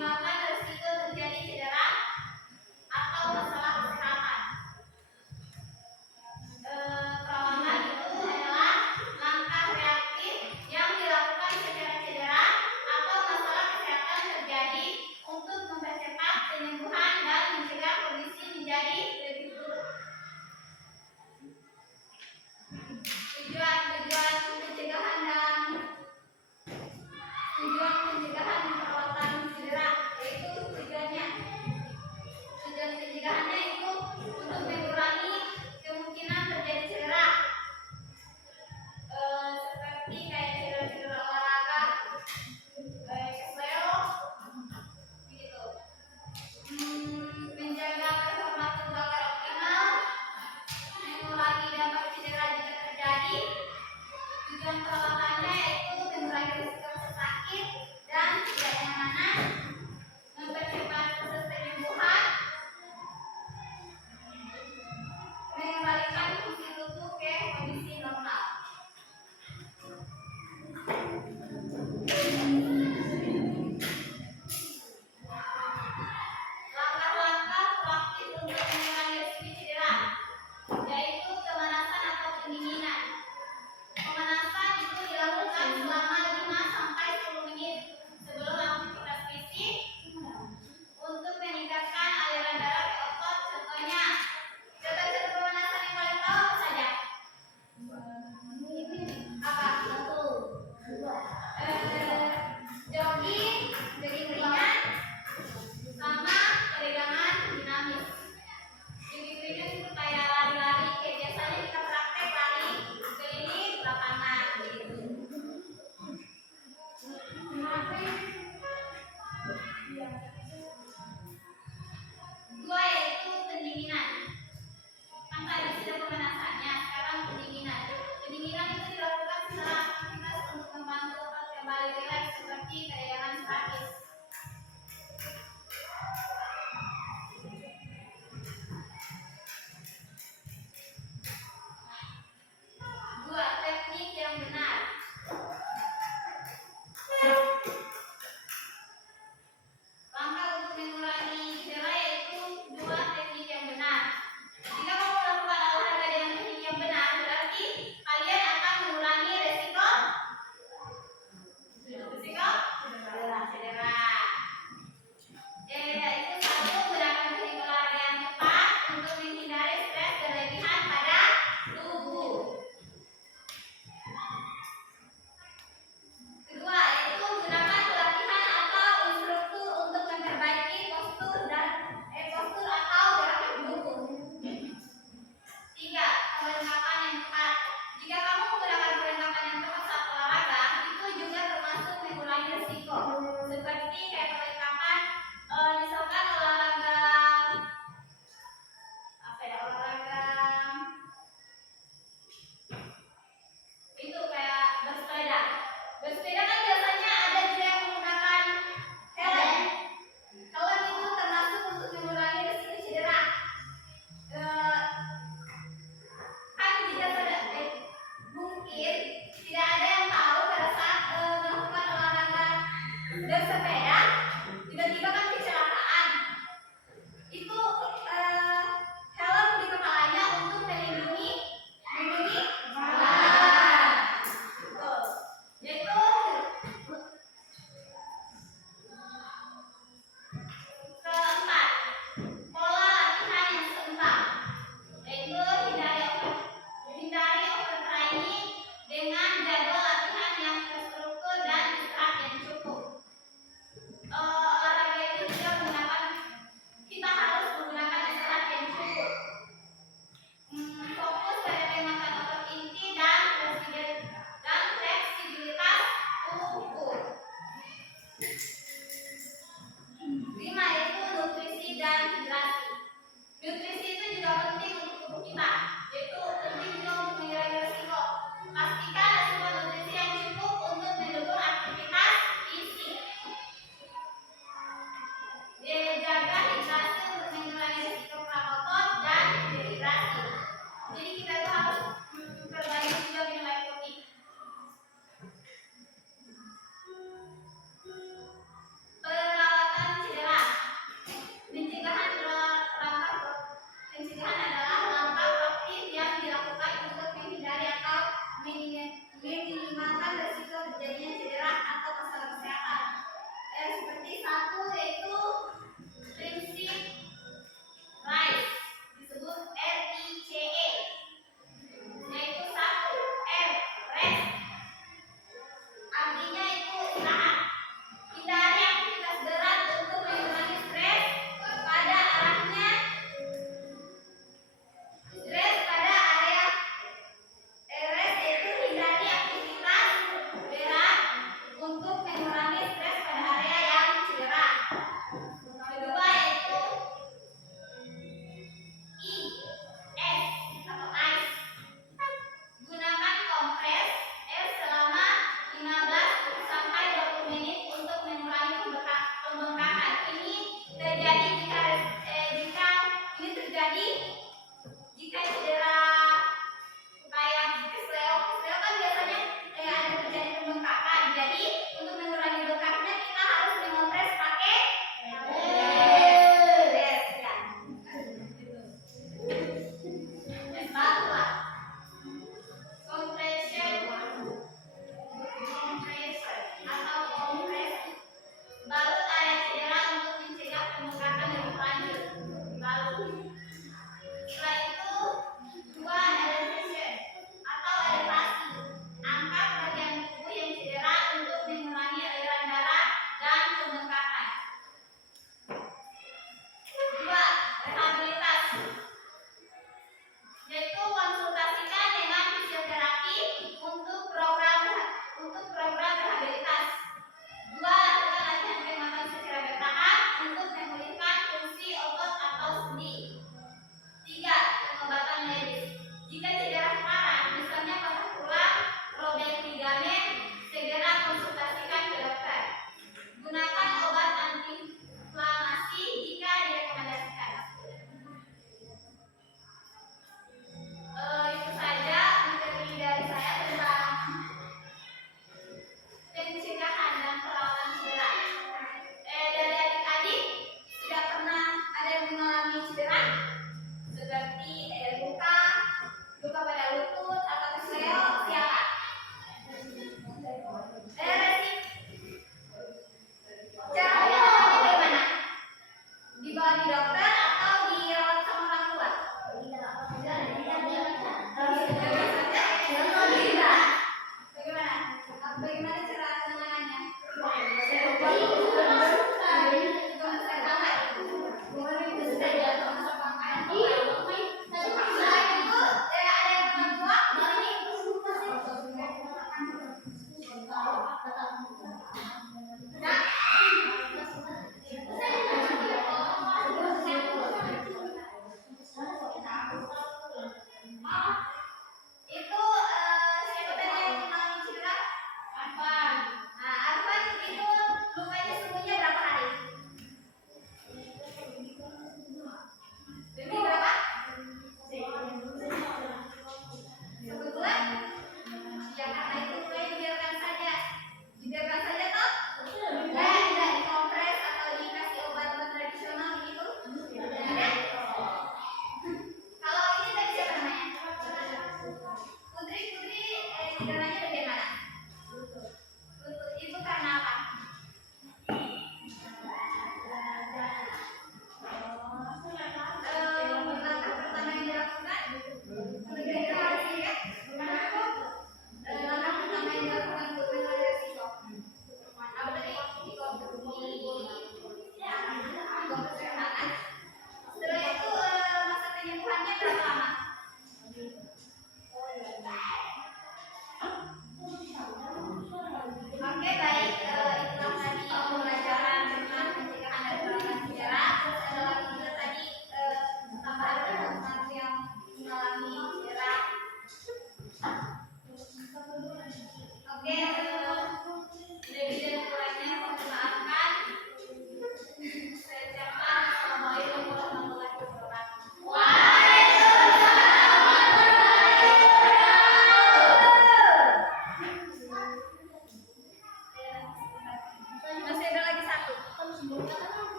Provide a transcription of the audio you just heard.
Minimalkan resiko terjadi cedera atau masalah kesehatan. Perlawanan itu adalah langkah reaktif yang dilakukan secara cedera atau masalah kesehatan terjadi untuk mempercepat penyembuhan dan mencegah kondisi menjadi lebih buruk. Tujuan pencegahan dan perawatan cedera, yaitu tujuan pencegahannya itu untuk mengurangi kemungkinan terjadi cedera, seperti kayak cedera olahraga, kesleo, gitu. Menjaga performa tubuh agar optimal, mengurangi dampak cedera jika terjadi. Tujuan perawatannya yaitu mengurangi risiko sakit dan tidak nyamanan, mempercepat proses penyembuhan, mengembalikan fungsi tubuh ke kondisi normal. Langkah-langkah proaktif untuk mengurangi risiko cedera, yaitu pemanasan atau pendinginan. Pemanasan itu dilakukan selama 5-10 menit sebelum aktivitas fisik untuk meningkatkan aliran darah ke otot. Contohnya, contoh pemanasan yang paling tahu apa saja? Apa? Jogging ringan, sama peregangan dinamis. Jogging ringan itu kayak lari-lari, kayak biasanya kita praktek lari keliling lapangan gitu.